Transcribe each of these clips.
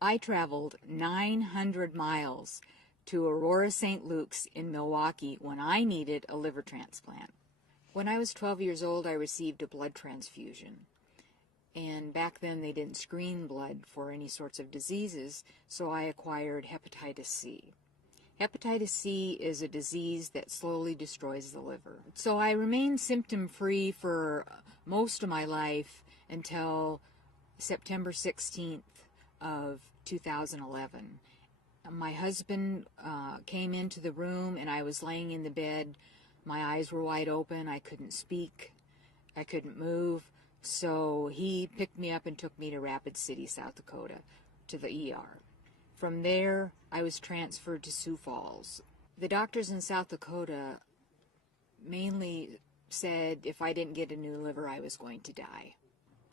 I traveled 900 miles to Aurora, St. Luke's in Milwaukee when I needed a liver transplant. When I was 12 years old, I received a blood transfusion. And back then they didn't screen blood for any sorts of diseases, so I acquired hepatitis C. Hepatitis C is a disease that slowly destroys the liver. So I remained symptom-free for most of my life until September 16th of 2011. My husband came into the room and I was laying in the bed. My eyes were wide open. I couldn't speak. I couldn't move. So he picked me up and took me to Rapid City, South Dakota, to the ER. From there, I was transferred to Sioux Falls. The doctors in South Dakota mainly said if I didn't get a new liver, I was going to die.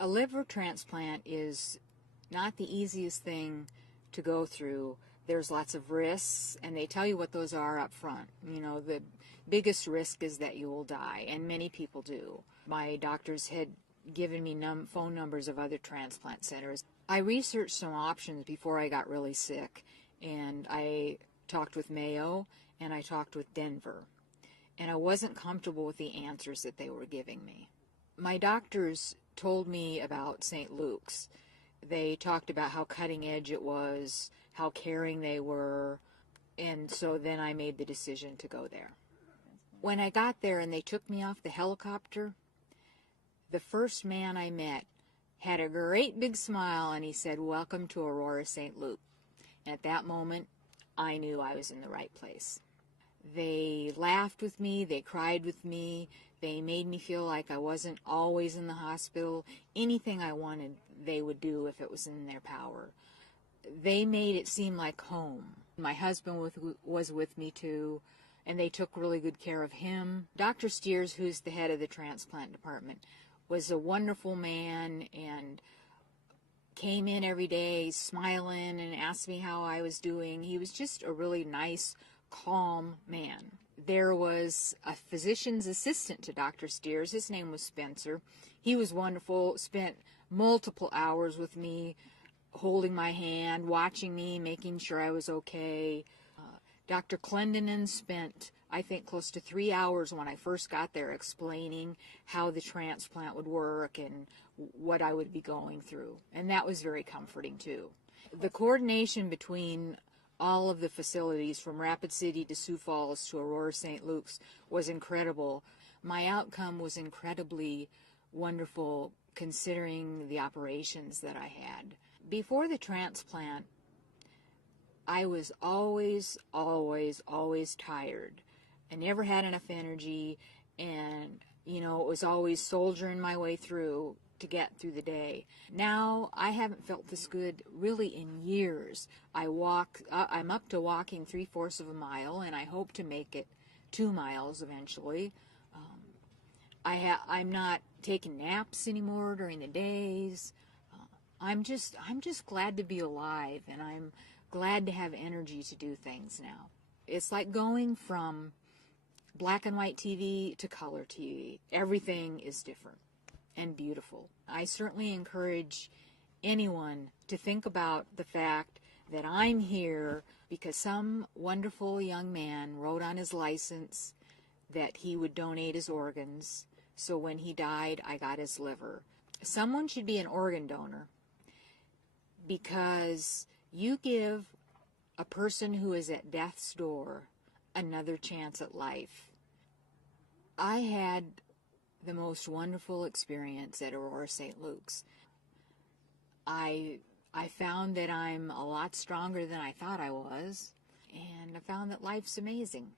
A liver transplant is not the easiest thing to go through. There's lots of risks, and they tell you what those are up front. You know, the biggest risk is that you will die, and many people do. My doctors had given me phone numbers of other transplant centers. I researched some options before I got really sick, and I talked with Mayo and I talked with Denver, and I wasn't comfortable with the answers that they were giving me. My doctors told me about St. Luke's. They talked about how cutting edge it was, how caring they were, and so then I made the decision to go there. When I got there and they took me off the helicopter, the first man I met had a great big smile and he said, "Welcome to Aurora, St. Luke." And at that moment, I knew I was in the right place. They laughed with me, they cried with me, they made me feel like I wasn't always in the hospital. Anything I wanted, they would do if it was in their power. They made it seem like home. My husband was with me too, and they took really good care of him. Dr. Steers, who's the head of the transplant department, was a wonderful man and came in every day smiling and asked me how I was doing. He was just a really nice, calm man. There was a physician's assistant to Dr. Steers. His name was Spencer. He was wonderful, spent multiple hours with me, holding my hand, watching me, making sure I was okay. Dr. Clendenin spent, I think, close to 3 hours when I first got there explaining how the transplant would work and what I would be going through. And that was very comforting, too. The coordination between all of the facilities from Rapid City to Sioux Falls to Aurora, St. Luke's was incredible. My outcome was incredibly wonderful considering the operations that I had. Before the transplant, I was always tired. I never had enough energy, and, you know, it was always soldiering my way through to get through the day. Now, I haven't felt this good really in years. I'm up to walking 3/4 of a mile, and I hope to make it 2 miles eventually. I'm not taking naps anymore during the days. I'm just glad to be alive, and I'm glad to have energy to do things now. It's like going from black and white TV to color TV. Everything is different and beautiful. I certainly encourage anyone to think about the fact that I'm here because some wonderful young man wrote on his license that he would donate his organs. So when he died, I got his liver. Someone should be an organ donor because you give a person who is at death's door another chance at life. I had the most wonderful experience at Aurora, St. Luke's. I found that I'm a lot stronger than I thought I was, and I found that life's amazing.